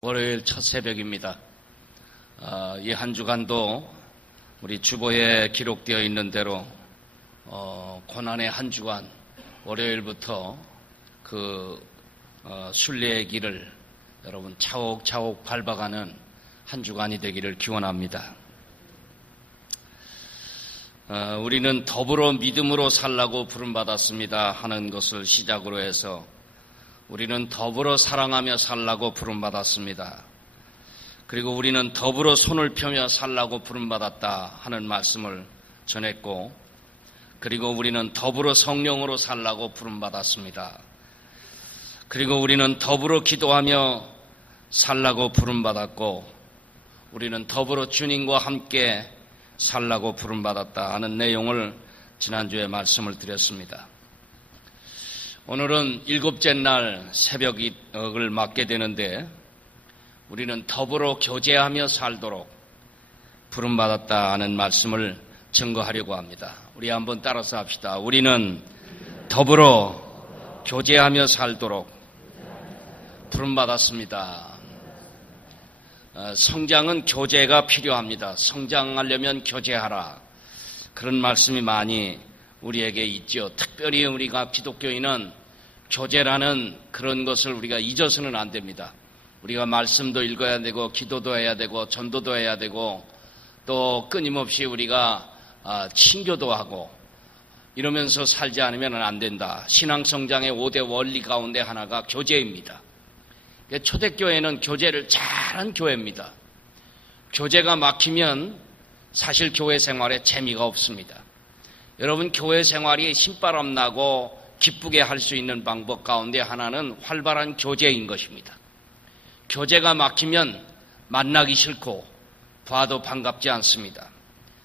월요일 첫 새벽입니다. 이 한 주간도 우리 주보에 기록되어 있는 대로 고난의 한 주간 월요일부터 순례의 길을 여러분 차곡차곡 밟아가는 한 주간이 되기를 기원합니다. 우리는 더불어 믿음으로 살라고 부름받았습니다 하는 것을 시작으로 해서 우리는 더불어 사랑하며 살라고 부름받았습니다. 그리고 우리는 더불어 손을 펴며 살라고 부름받았다 하는 말씀을 전했고, 그리고 우리는 더불어 성령으로 살라고 부름받았습니다. 그리고 우리는 더불어 기도하며 살라고 부름받았고, 우리는 더불어 주님과 함께 살라고 부름받았다 하는 내용을 지난주에 말씀을 드렸습니다. 오늘은 일곱째 날 새벽을 맞게 되는데 우리는 더불어 교제하며 살도록 부름받았다 하는 말씀을 증거하려고 합니다. 우리 한번 따라서 합시다. 우리는 더불어 교제하며 살도록 부름받았습니다. 성장은 교제가 필요합니다. 성장하려면 교제하라. 그런 말씀이 많이 우리에게 있죠. 특별히 우리가 기독교인은 교제라는 그런 것을 우리가 잊어서는 안 됩니다. 우리가 말씀도 읽어야 되고 기도도 해야 되고 전도도 해야 되고 또 끊임없이 우리가 친교도 하고 이러면서 살지 않으면 안 된다. 신앙성장의 5대 원리 가운데 하나가 교제입니다. 초대교회는 교제를 잘한 교회입니다. 교제가 막히면 사실 교회 생활에 재미가 없습니다. 여러분, 교회 생활이 신바람 나고 기쁘게 할 수 있는 방법 가운데 하나는 활발한 교제인 것입니다. 교제가 막히면 만나기 싫고 봐도 반갑지 않습니다.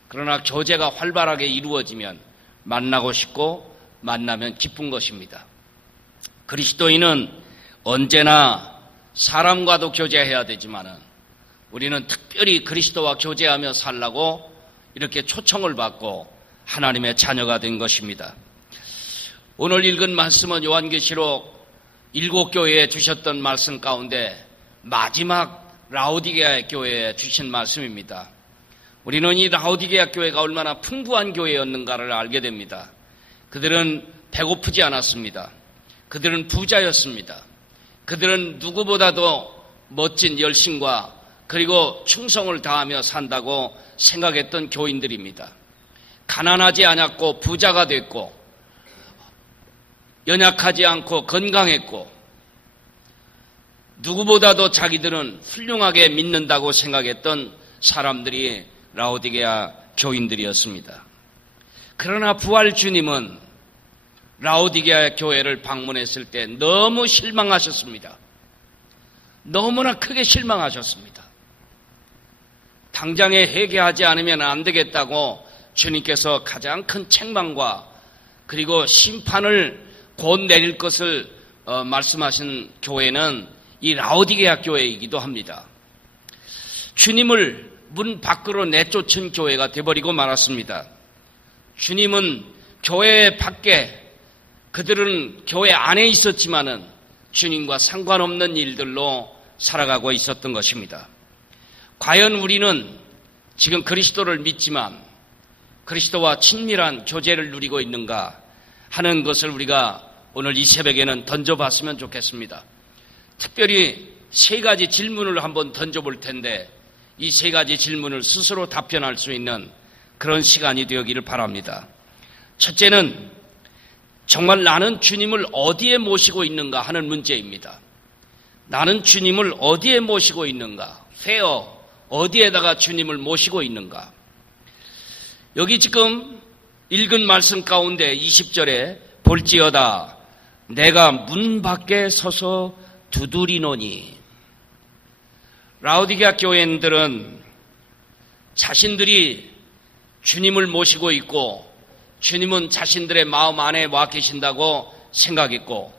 그러나 교제가 활발하게 이루어지면 만나고 싶고 만나면 기쁜 것입니다. 그리스도인은 언제나 사람과도 교제해야 되지만은 우리는 특별히 그리스도와 교제하며 살라고 이렇게 초청을 받고 하나님의 자녀가 된 것입니다. 오늘 읽은 말씀은 요한계시록 7교회에 주셨던 말씀 가운데 마지막 라오디게아 교회에 주신 말씀입니다. 우리는 이 라오디게아 교회가 얼마나 풍부한 교회였는가를 알게 됩니다. 그들은 배고프지 않았습니다. 그들은 부자였습니다. 그들은 누구보다도 멋진 열심과 그리고 충성을 다하며 산다고 생각했던 교인들입니다. 가난하지 않았고 부자가 됐고 연약하지 않고 건강했고 누구보다도 자기들은 훌륭하게 믿는다고 생각했던 사람들이 라오디게아 교인들이었습니다. 그러나 부활 주님은 라오디게아 교회를 방문했을 때 너무 실망하셨습니다. 너무나 크게 실망하셨습니다. 당장에 회개하지 않으면 안 되겠다고 주님께서 가장 큰 책망과 그리고 심판을 곧 내릴 것을 말씀하신 교회는 이 라오디게아 교회이기도 합니다. 주님을 문 밖으로 내쫓은 교회가 되어버리고 말았습니다. 주님은 교회 밖에, 그들은 교회 안에 있었지만은 주님과 상관없는 일들로 살아가고 있었던 것입니다. 과연 우리는 지금 그리스도를 믿지만 그리스도와 친밀한 교제를 누리고 있는가 하는 것을 우리가 오늘 이 새벽에는 던져봤으면 좋겠습니다. 특별히 세 가지 질문을 한번 던져볼 텐데 이 세 가지 질문을 스스로 답변할 수 있는 그런 시간이 되기를 바랍니다. 첫째는 정말 나는 주님을 어디에 모시고 있는가 하는 문제입니다. 나는 주님을 어디에 모시고 있는가? 어디에다가 주님을 모시고 있는가? 여기 지금 읽은 말씀 가운데 20절에 볼지어다 내가 문 밖에 서서 두드리노니. 라오디게아 교회인들은 자신들이 주님을 모시고 있고 주님은 자신들의 마음 안에 와 계신다고 생각했고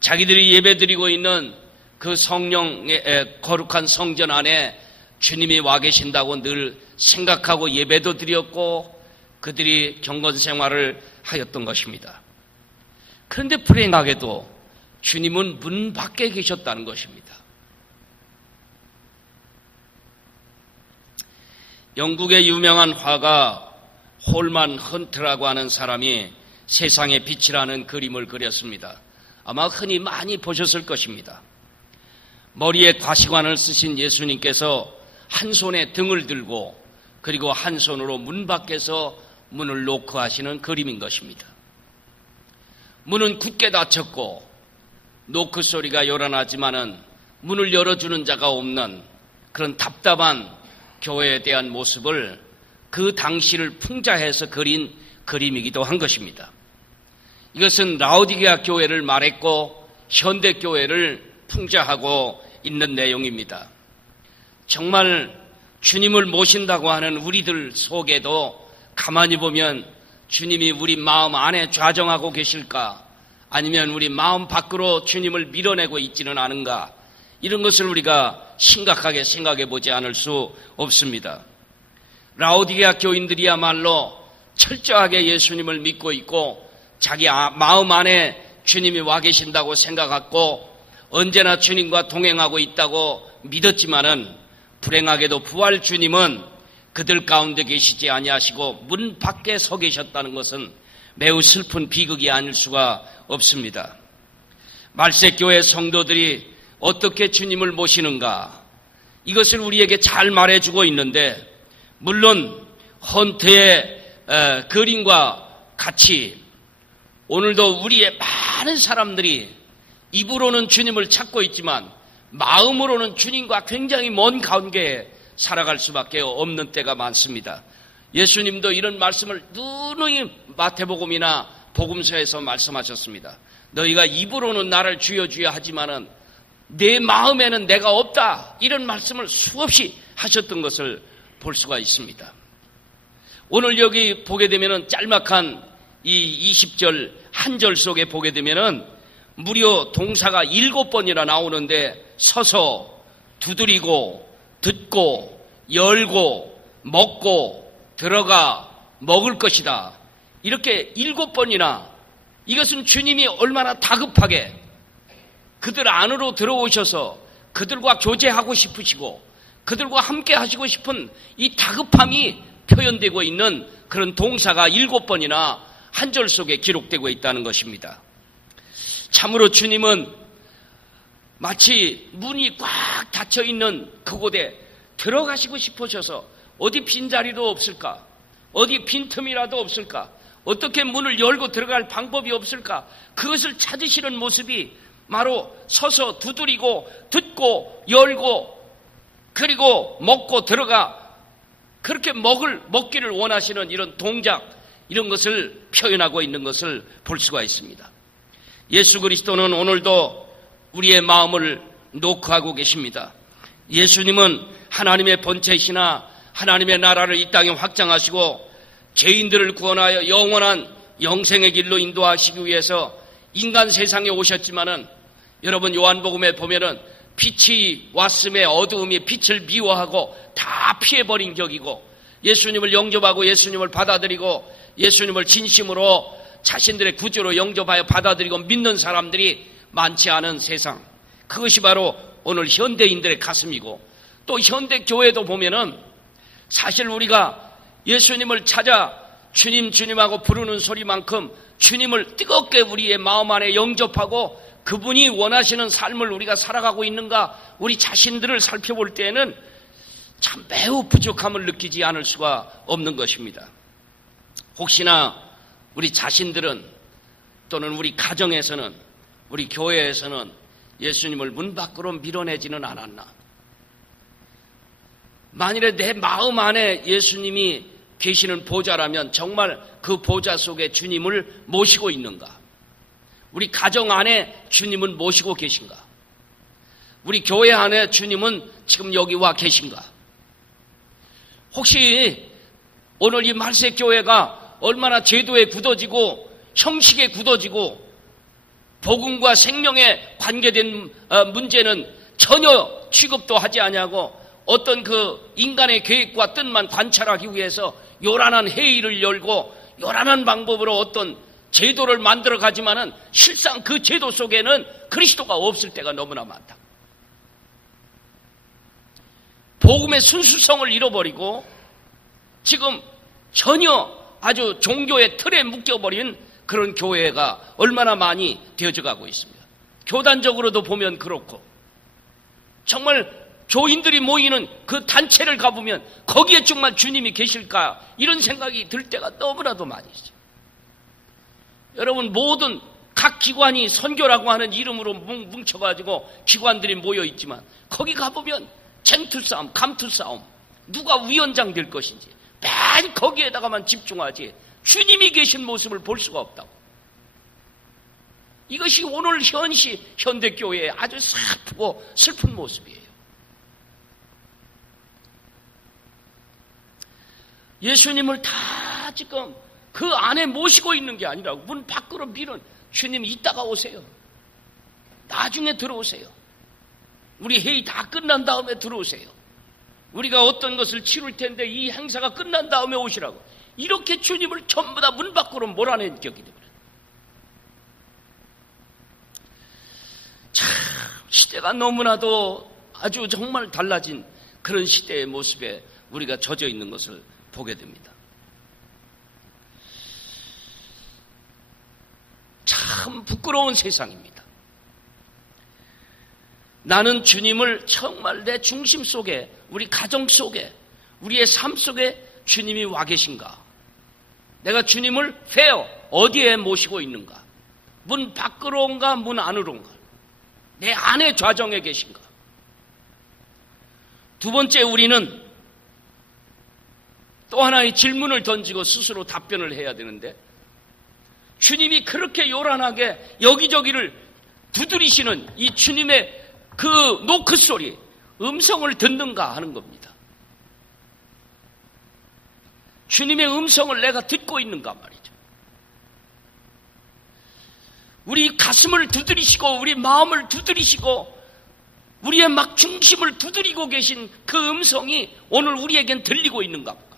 자기들이 예배드리고 있는 그 성령의 거룩한 성전 안에 주님이 와 계신다고 늘 생각하고 예배도 드렸고 그들이 경건 생활을 하였던 것입니다. 그런데 불행하게도 주님은 문 밖에 계셨다는 것입니다. 영국의 유명한 화가 홀만 헌트라고 하는 사람이 세상의 빛이라는 그림을 그렸습니다. 아마 흔히 많이 보셨을 것입니다. 머리에 과시관을 쓰신 예수님께서 한 손에 등을 들고 그리고 한 손으로 문 밖에서 문을 노크하시는 그림인 것입니다. 문은 굳게 닫혔고 노크 소리가 요란하지만은 문을 열어주는 자가 없는 그런 답답한 교회에 대한 모습을 그 당시를 풍자해서 그린 그림이기도 한 것입니다. 이것은 라오디게아 교회를 말했고 현대 교회를 풍자하고 있는 내용입니다. 정말 주님을 모신다고 하는 우리들 속에도 가만히 보면 주님이 우리 마음 안에 좌정하고 계실까? 아니면 우리 마음 밖으로 주님을 밀어내고 있지는 않은가? 이런 것을 우리가 심각하게 생각해 보지 않을 수 없습니다. 라오디게아 교인들이야말로 철저하게 예수님을 믿고 있고 자기 마음 안에 주님이 와 계신다고 생각했고 언제나 주님과 동행하고 있다고 믿었지만은 불행하게도 부활 주님은 그들 가운데 계시지 아니하시고 문 밖에 서 계셨다는 것은 매우 슬픈 비극이 아닐 수가 없습니다. 말세교회 성도들이 어떻게 주님을 모시는가? 이것을 우리에게 잘 말해주고 있는데 물론 헌트의 그림과 같이 오늘도 우리의 많은 사람들이 입으로는 주님을 찾고 있지만 마음으로는 주님과 굉장히 먼 관계에 살아갈 수밖에 없는 때가 많습니다. 예수님도 이런 말씀을 누누이 마태복음이나 복음서에서 말씀하셨습니다. 너희가 입으로는 나를 주여 주여 하지만은 내 마음에는 내가 없다. 이런 말씀을 수없이 하셨던 것을 볼 수가 있습니다. 오늘 여기 보게 되면은 짤막한 이 20절 한 절 속에 보게 되면은 무려 동사가 7번이나 나오는데 서서 두드리고 듣고 열고 먹고 들어가 먹을 것이다. 이렇게 7번이나 이것은 주님이 얼마나 다급하게 그들 안으로 들어오셔서 그들과 교제하고 싶으시고 그들과 함께 하시고 싶은 이 다급함이 표현되고 있는 그런 동사가 7번이나 한 절 속에 기록되고 있다는 것입니다. 참으로 주님은 마치 문이 꽉 닫혀 있는 그곳에 들어가시고 싶으셔서 어디 빈자리도 없을까? 어디 빈틈이라도 없을까? 어떻게 문을 열고 들어갈 방법이 없을까? 그것을 찾으시는 모습이 바로 서서 두드리고 듣고 열고 그리고 먹고 들어가 그렇게 먹기를 원하시는 이런 동작 이런 것을 표현하고 있는 것을 볼 수가 있습니다. 예수 그리스도는 오늘도 우리의 마음을 노크하고 계십니다. 예수님은 하나님의 본체이시나 하나님의 나라를 이 땅에 확장하시고 죄인들을 구원하여 영원한 영생의 길로 인도하시기 위해서 인간 세상에 오셨지만은 여러분 요한복음에 보면은 빛이 왔음에 어두움이 빛을 미워하고 다 피해버린 격이고 예수님을 영접하고 예수님을 받아들이고 예수님을 진심으로 자신들의 구주로 영접하여 받아들이고 믿는 사람들이 많지 않은 세상, 그것이 바로 오늘 현대인들의 가슴이고 또 현대교회도 보면은 사실 우리가 예수님을 찾아 주님하고 부르는 소리만큼 주님을 뜨겁게 우리의 마음 안에 영접하고 그분이 원하시는 삶을 우리가 살아가고 있는가 우리 자신들을 살펴볼 때에는 참 매우 부족함을 느끼지 않을 수가 없는 것입니다. 혹시나 우리 자신들은 또는 우리 가정에서는 우리 교회에서는 예수님을 문 밖으로 밀어내지는 않았나? 만일에 내 마음 안에 예수님이 계시는 보좌라면 정말 그 보좌 속에 주님을 모시고 있는가? 우리 가정 안에 주님은 모시고 계신가? 우리 교회 안에 주님은 지금 여기 와 계신가? 혹시 오늘 이 말세교회가 얼마나 제도에 굳어지고 형식에 굳어지고 복음과 생명에 관계된 문제는 전혀 취급도 하지 아니하고 어떤 그 인간의 계획과 뜻만 관찰하기 위해서 요란한 회의를 열고 요란한 방법으로 어떤 제도를 만들어 가지만은 실상 그 제도 속에는 그리스도가 없을 때가 너무나 많다. 복음의 순수성을 잃어버리고 지금 전혀 아주 종교의 틀에 묶여버린 그런 교회가 얼마나 많이 되어져 가고 있습니다. 교단적으로도 보면 그렇고, 정말 교인들이 모이는 그 단체를 가보면 거기에 정말 주님이 계실까 이런 생각이 들 때가 너무나도 많이 있어요. 여러분, 모든 각 기관이 선교라고 하는 이름으로 뭉쳐가지고 기관들이 모여 있지만 거기 가보면 쟁투싸움, 감투싸움, 누가 위원장 될 것인지 맨 거기에다가만 집중하지 주님이 계신 모습을 볼 수가 없다고. 이것이 오늘 현대교회의 아주 슬프고 슬픈 모습이에요. 예수님을 다 지금 그 안에 모시고 있는 게 아니라 문 밖으로 밀은, 주님 이따가 오세요. 나중에 들어오세요. 우리 회의 다 끝난 다음에 들어오세요. 우리가 어떤 것을 치룰 텐데 이 행사가 끝난 다음에 오시라고. 이렇게 주님을 전부 다 문 밖으로 몰아낸 격이 되버려요. 참, 시대가 너무나도 아주 정말 달라진 그런 시대의 모습에 우리가 젖어 있는 것을 보게 됩니다. 참 부끄러운 세상입니다. 나는 주님을 정말 내 중심 속에, 우리 가정 속에, 우리의 삶 속에 주님이 와 계신가? 내가 주님을 어디에 모시고 있는가? 문 밖으로인가 문 안으로인가? 내 안의 좌정에 계신가? 두 번째, 우리는 또 하나의 질문을 던지고 스스로 답변을 해야 되는데, 주님이 그렇게 요란하게 여기저기를 두드리시는 이 주님의 그 노크 소리, 음성을 듣는가 하는 겁니다. 주님의 음성을 내가 듣고 있는가 말이죠. 우리 가슴을 두드리시고 우리 마음을 두드리시고 우리의 막 중심을 두드리고 계신 그 음성이 오늘 우리에겐 들리고 있는가 볼까?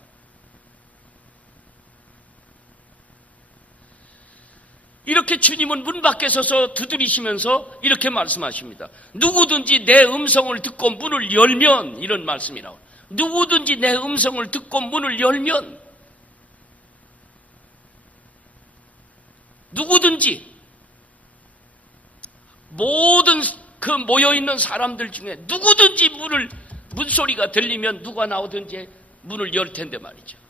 이렇게 주님은 문 밖에 서서 두드리시면서 이렇게 말씀하십니다. 누구든지 내 음성을 듣고 문을 열면, 이런 말씀이 나와요. 누구든지 내 음성을 듣고 문을 열면, 누구든지, 모든 그 모여있는 사람들 중에 누구든지 문소리가 들리면 누가 나오든지 문을 열 텐데 말이죠.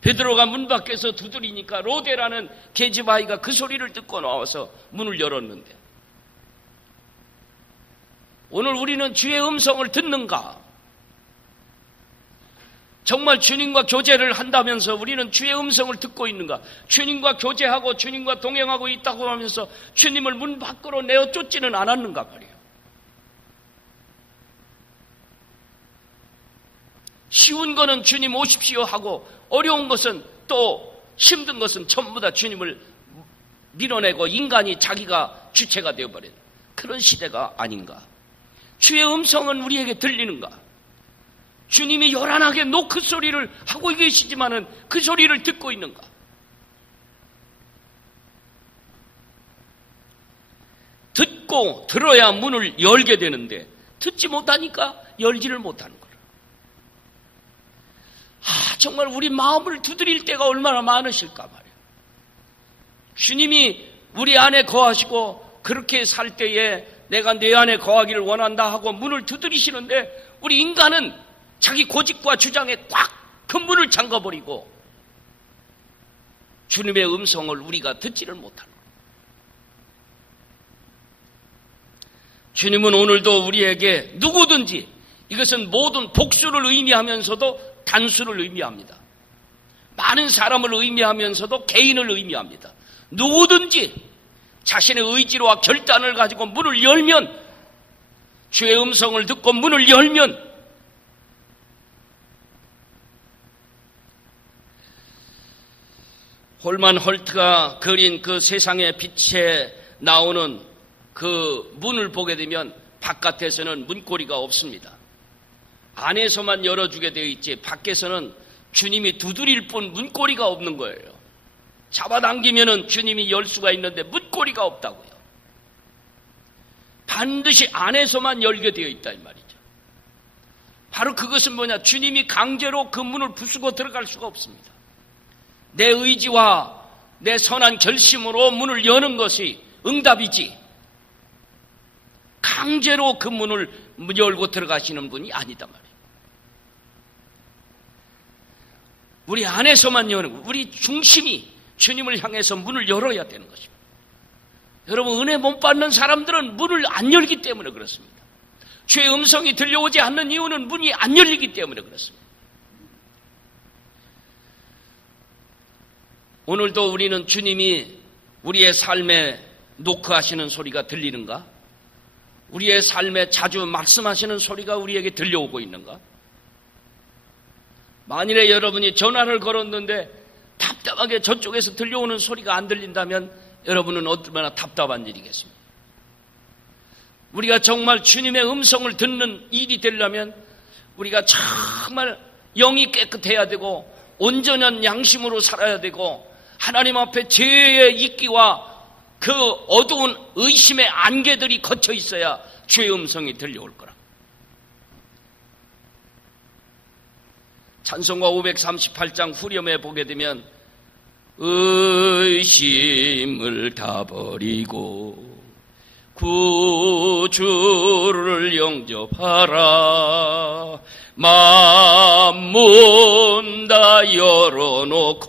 베드로가 문 밖에서 두드리니까 로데라는 계집아이가 그 소리를 듣고 나와서 문을 열었는데, 오늘 우리는 주의 음성을 듣는가? 정말 주님과 교제를 한다면서 우리는 주의 음성을 듣고 있는가? 주님과 교제하고 주님과 동행하고 있다고 하면서 주님을 문 밖으로 내어 쫓지는 않았는가 말이에요. 쉬운 거는 주님 오십시오 하고, 어려운 것은, 또 힘든 것은 전부 다 주님을 밀어내고 인간이 자기가 주체가 되어버린 그런 시대가 아닌가? 주의 음성은 우리에게 들리는가? 주님이 요란하게 노크 소리를 하고 계시지만은 그 소리를 듣고 있는가? 듣고 들어야 문을 열게 되는데 듣지 못하니까 열지를 못하는 거예요. 정말 우리 마음을 두드릴 때가 얼마나 많으실까 말이에요. 주님이 우리 안에 거하시고 그렇게 살 때에 내가 내 안에 거하기를 원한다 하고 문을 두드리시는데, 우리 인간은 자기 고집과 주장에 꽉 그 문을 잠가버리고 주님의 음성을 우리가 듣지를 못하는 거예요. 주님은 오늘도 우리에게 누구든지, 이것은 모든 복수를 의미하면서도 단수를 의미합니다. 많은 사람을 의미하면서도 개인을 의미합니다. 누구든지 자신의 의지와 결단을 가지고 문을 열면, 주의 음성을 듣고 문을 열면, 홀만 홀트가 그린 그 세상의 빛에 나오는 그 문을 보게 되면 바깥에서는 문고리가 없습니다. 안에서만 열어주게 되어 있지 밖에서는 주님이 두드릴 뿐 문고리가 없는 거예요. 잡아당기면은 주님이 열 수가 있는데 문고리가 없다고요. 반드시 안에서만 열게 되어 있다 이 말이죠. 바로 그것은 뭐냐? 주님이 강제로 그 문을 부수고 들어갈 수가 없습니다. 내 의지와 내 선한 결심으로 문을 여는 것이 응답이지, 강제로 그 문을 열고 들어가시는 분이 아니다 말이에요. 우리 안에서만 여는, 우리 중심이 주님을 향해서 문을 열어야 되는 것입니다. 여러분, 은혜 못 받는 사람들은 문을 안 열기 때문에 그렇습니다. 주의 음성이 들려오지 않는 이유는 문이 안 열리기 때문에 그렇습니다. 오늘도 우리는 주님이 우리의 삶에 노크하시는 소리가 들리는가? 우리의 삶에 자주 말씀하시는 소리가 우리에게 들려오고 있는가? 만일에 여러분이 전화를 걸었는데 답답하게 저쪽에서 들려오는 소리가 안 들린다면 여러분은 얼마나 답답한 일이겠습니까? 우리가 정말 주님의 음성을 듣는 일이 되려면 우리가 정말 영이 깨끗해야 되고 온전한 양심으로 살아야 되고 하나님 앞에 죄의 이끼와 그 어두운 의심의 안개들이 걷혀 있어야 주의 음성이 들려올 거라. 찬송가 538장 후렴에 보게 되면 의심을 다 버리고 구주를 영접하라. 만문 다 열어놓고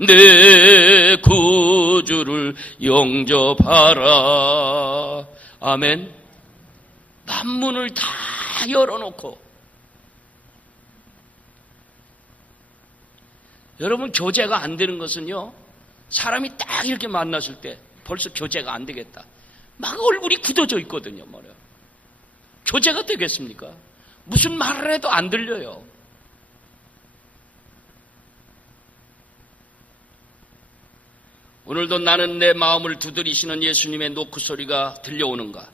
내 구주를 영접하라. 아멘. 만문을 다 열어놓고. 여러분, 교제가 안 되는 것은요, 사람이 딱 이렇게 만났을 때 벌써 교제가 안 되겠다, 막 얼굴이 굳어져 있거든요. 뭐래요? 교제가 되겠습니까? 무슨 말을 해도 안 들려요. 오늘도 나는 내 마음을 두드리시는 예수님의 노크 소리가 들려오는가?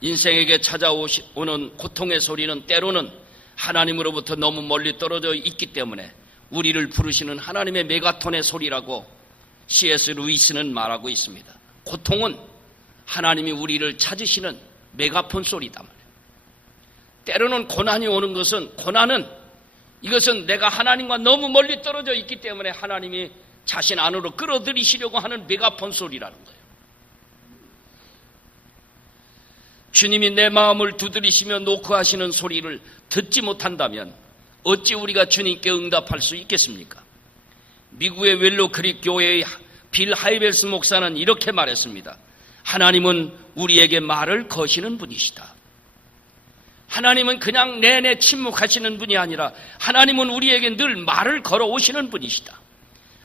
인생에게 찾아오는 고통의 소리는 때로는 하나님으로부터 너무 멀리 떨어져 있기 때문에 우리를 부르시는 하나님의 메가톤의 소리라고 C.S. 루이스는 말하고 있습니다. 고통은 하나님이 우리를 찾으시는 메가폰 소리다 말이에요. 때로는 고난이 오는 것은, 이것은 내가 하나님과 너무 멀리 떨어져 있기 때문에 하나님이 자신 안으로 끌어들이시려고 하는 메가폰 소리라는 거예요. 주님이 내 마음을 두드리시며 노크하시는 소리를 듣지 못한다면 어찌 우리가 주님께 응답할 수 있겠습니까? 미국의 웰로 크릭 교회의 빌 하이벨스 목사는 이렇게 말했습니다. 하나님은 우리에게 말을 거시는 분이시다. 하나님은 그냥 내내 침묵하시는 분이 아니라 하나님은 우리에게 늘 말을 걸어오시는 분이시다.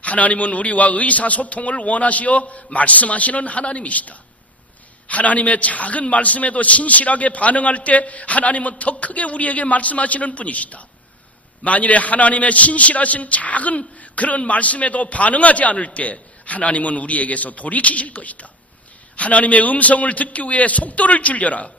하나님은 우리와 의사소통을 원하시어 말씀하시는 하나님이시다. 하나님의 작은 말씀에도 신실하게 반응할 때 하나님은 더 크게 우리에게 말씀하시는 분이시다. 만일에 하나님의 신실하신 작은 그런 말씀에도 반응하지 않을 때 하나님은 우리에게서 돌이키실 것이다. 하나님의 음성을 듣기 위해 속도를 줄여라.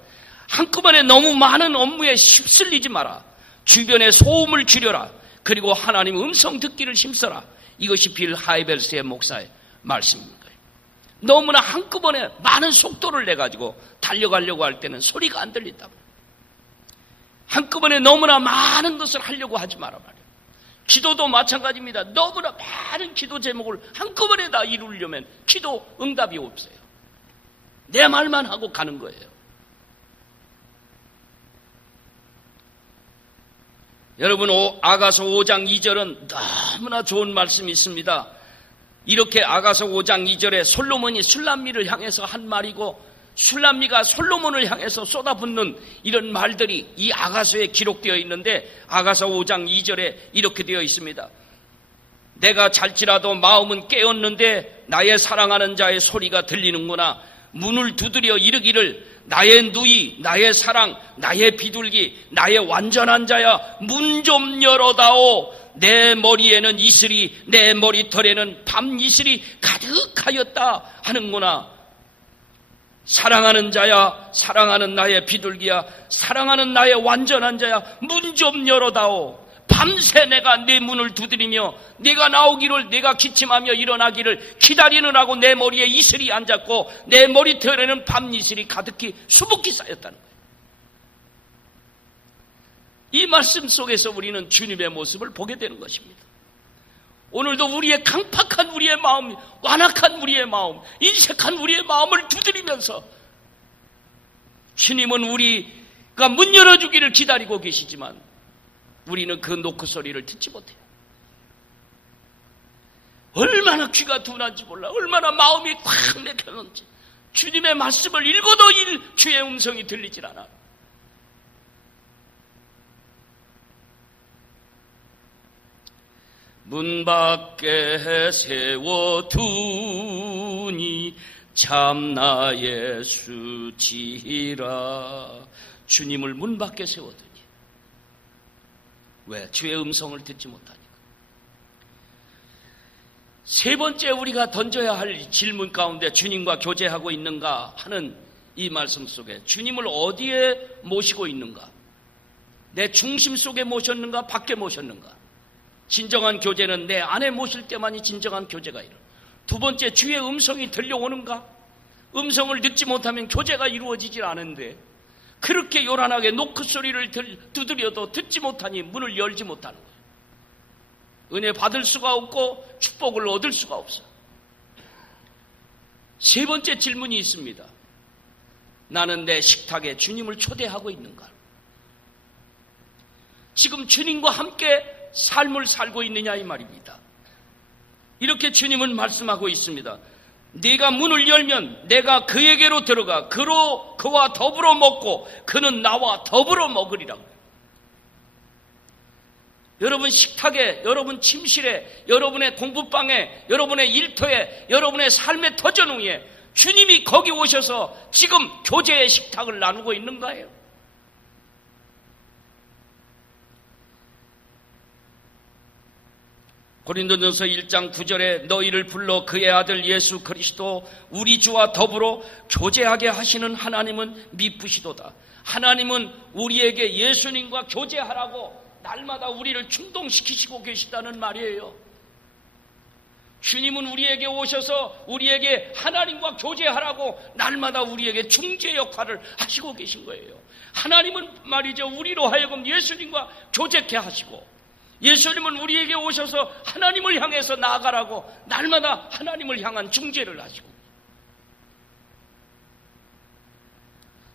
한꺼번에 너무 많은 업무에 휩쓸리지 마라. 주변에 소음을 줄여라. 그리고 하나님 음성 듣기를 힘써라. 이것이 빌 하이벨스의 목사의 말씀입니다. 너무나 한꺼번에 많은 속도를 내가지고 달려가려고 할 때는 소리가 안 들린다. 한꺼번에 너무나 많은 것을 하려고 하지 마라 말이에요. 기도도 마찬가지입니다. 너무나 많은 기도 제목을 한꺼번에 다 이루려면 기도 응답이 없어요. 내 말만 하고 가는 거예요. 여러분, 아가서 5장 2절은 너무나 좋은 말씀이 있습니다. 이렇게 아가서 5장 2절에 솔로몬이 술람미를 향해서 한 말이고 술람미가 솔로몬을 향해서 쏟아붓는 이런 말들이 이 아가서에 기록되어 있는데 아가서 5장 2절에 이렇게 되어 있습니다. 내가 잘지라도 마음은 깨었는데 나의 사랑하는 자의 소리가 들리는구나. 문을 두드려 이르기를 나의 누이, 나의 사랑, 나의 비둘기, 나의 완전한 자야, 문 좀 열어다오. 내 머리에는 이슬이, 내 머리털에는 밤 이슬이 가득하였다 하는구나. 사랑하는 자야, 사랑하는 나의 비둘기야, 사랑하는 나의 완전한 자야, 문 좀 열어다오. 밤새 내가 내 문을 두드리며 네가 나오기를, 내가 기침하며 일어나기를 기다리느라고 내 머리에 이슬이 앉았고 내 머리털에는 밤 이슬이 가득히 수북히 쌓였다는 거예요. 이 말씀 속에서 우리는 주님의 모습을 보게 되는 것입니다. 오늘도 우리의 강팍한 우리의 마음, 완악한 우리의 마음, 인색한 우리의 마음을 두드리면서 주님은 우리가 문 열어주기를 기다리고 계시지만 우리는 그 노크 소리를 듣지 못해요. 얼마나 귀가 둔한지 몰라. 얼마나 마음이 꽉 막혔는지. 주님의 말씀을 읽어도 주의 음성이 들리질 않아. 문 밖에 세워두니 참나 예수지라. 주님을 문 밖에 세워두니. 왜? 주의 음성을 듣지 못하니까. 세 번째 우리가 던져야 할 질문 가운데 주님과 교제하고 있는가 하는 이 말씀 속에 주님을 어디에 모시고 있는가? 내 중심 속에 모셨는가? 밖에 모셨는가? 진정한 교제는 내 안에 모실 때만이 진정한 교제가 이루. 두 번째, 주의 음성이 들려오는가? 음성을 듣지 못하면 교제가 이루어지질 않은데 그렇게 요란하게 노크 소리를 두드려도 듣지 못하니 문을 열지 못하는 거예요. 은혜 받을 수가 없고 축복을 얻을 수가 없어. 세 번째 질문이 있습니다. 나는 내 식탁에 주님을 초대하고 있는가? 지금 주님과 함께 삶을 살고 있느냐 이 말입니다. 이렇게 주님은 말씀하고 있습니다. 네가 문을 열면 내가 그에게로 들어가 그와 더불어 먹고 그는 나와 더불어 먹으리라고. 여러분 식탁에, 여러분 침실에, 여러분의 공부방에, 여러분의 일터에, 여러분의 삶의 터전 위에 주님이 거기 오셔서 지금 교제의 식탁을 나누고 있는 거예요. 고린도전서 1장 9절에 너희를 불러 그의 아들 예수 그리스도 우리 주와 더불어 교제하게 하시는 하나님은 미쁘시도다. 하나님은 우리에게 예수님과 교제하라고 날마다 우리를 충동시키시고 계시다는 말이에요. 주님은 우리에게 오셔서 우리에게 하나님과 교제하라고 날마다 우리에게 중재 역할을 하시고 계신 거예요. 하나님은 말이죠, 우리로 하여금 예수님과 교제케 하시고, 예수님은 우리에게 오셔서 하나님을 향해서 나아가라고 날마다 하나님을 향한 중재를 하시고,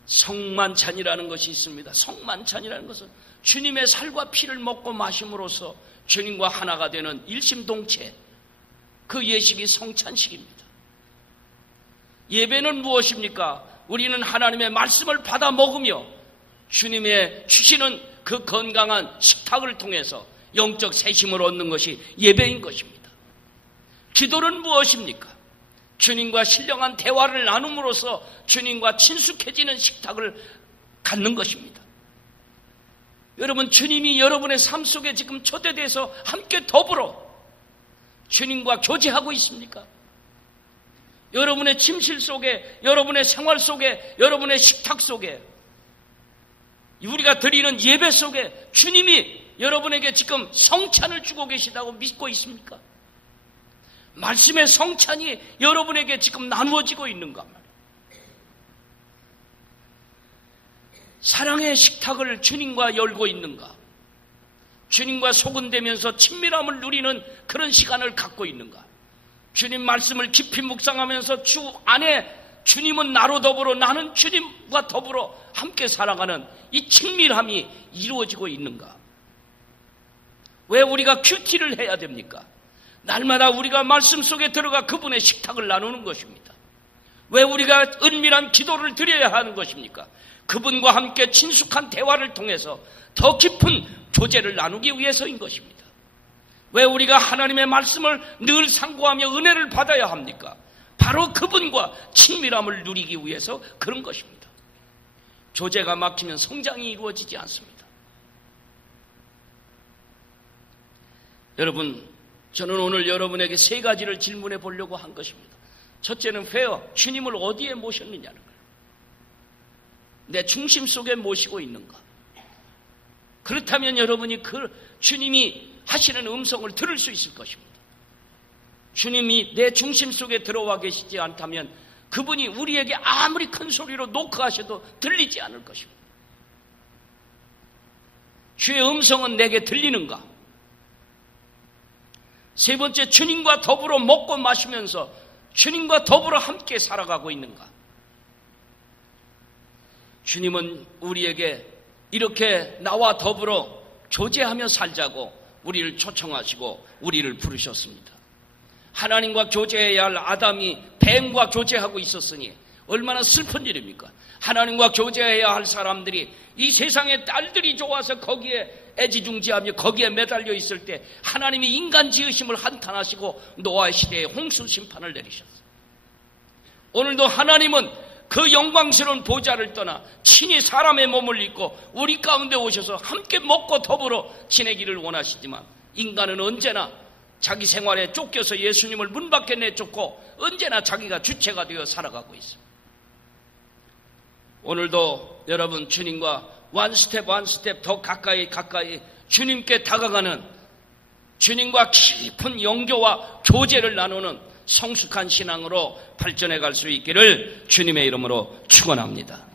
성만찬이라는 것이 있습니다. 성만찬이라는 것은 주님의 살과 피를 먹고 마심으로써 주님과 하나가 되는 일심동체, 그 예식이 성찬식입니다. 예배는 무엇입니까? 우리는 하나님의 말씀을 받아 먹으며 주님의 주시는 그 건강한 식탁을 통해서 영적 새심을 얻는 것이 예배인 것입니다. 기도는 무엇입니까? 주님과 신령한 대화를 나눔으로써 주님과 친숙해지는 식탁을 갖는 것입니다. 여러분, 주님이 여러분의 삶 속에 지금 초대돼서 함께 더불어 주님과 교제하고 있습니까? 여러분의 침실 속에, 여러분의 생활 속에, 여러분의 식탁 속에, 우리가 드리는 예배 속에 주님이 여러분에게 지금 성찬을 주고 계시다고 믿고 있습니까? 말씀의 성찬이 여러분에게 지금 나누어지고 있는가 말이에요. 사랑의 식탁을 주님과 열고 있는가? 주님과 소근대면서 친밀함을 누리는 그런 시간을 갖고 있는가? 주님 말씀을 깊이 묵상하면서 주 안에 주님은 나로 더불어 나는 주님과 더불어 함께 살아가는 이 친밀함이 이루어지고 있는가? 왜 우리가 큐티를 해야 됩니까? 날마다 우리가 말씀 속에 들어가 그분의 식탁을 나누는 것입니다. 왜 우리가 은밀한 기도를 드려야 하는 것입니까? 그분과 함께 친숙한 대화를 통해서 더 깊은 교제를 나누기 위해서인 것입니다. 왜 우리가 하나님의 말씀을 늘 상고하며 은혜를 받아야 합니까? 바로 그분과 친밀함을 누리기 위해서 그런 것입니다. 교제가 막히면 성장이 이루어지지 않습니다. 여러분, 저는 오늘 여러분에게 세 가지를 질문해 보려고 한 것입니다. 첫째는 주님을 어디에 모셨느냐는 거예요. 내 중심 속에 모시고 있는가? 그렇다면 여러분이 그 주님이 하시는 음성을 들을 수 있을 것입니다. 주님이 내 중심 속에 들어와 계시지 않다면 그분이 우리에게 아무리 큰 소리로 노크하셔도 들리지 않을 것입니다. 주의 음성은 내게 들리는가? 세 번째, 주님과 더불어 먹고 마시면서 주님과 더불어 함께 살아가고 있는가? 주님은 우리에게 이렇게 나와 더불어 교제하며 살자고 우리를 초청하시고 우리를 부르셨습니다. 하나님과 교제해야 할 아담이 뱀과 교제하고 있었으니 얼마나 슬픈 일입니까? 하나님과 교제해야 할 사람들이 이 세상의 딸들이 좋아서 거기에 애지중지하며 거기에 매달려 있을 때 하나님이 인간 지으심을 한탄하시고 노아의 시대에 홍수 심판을 내리셨어요. 오늘도 하나님은 그 영광스러운 보좌를 떠나 친히 사람의 몸을 입고 우리 가운데 오셔서 함께 먹고 더불어 지내기를 원하시지만 인간은 언제나 자기 생활에 쫓겨서 예수님을 문 밖에 내쫓고 언제나 자기가 주체가 되어 살아가고 있습니다. 오늘도 여러분 주님과 원 스텝 더 가까이 주님께 다가가는, 주님과 깊은 영교와 교제를 나누는 성숙한 신앙으로 발전해 갈 수 있기를 주님의 이름으로 축원합니다.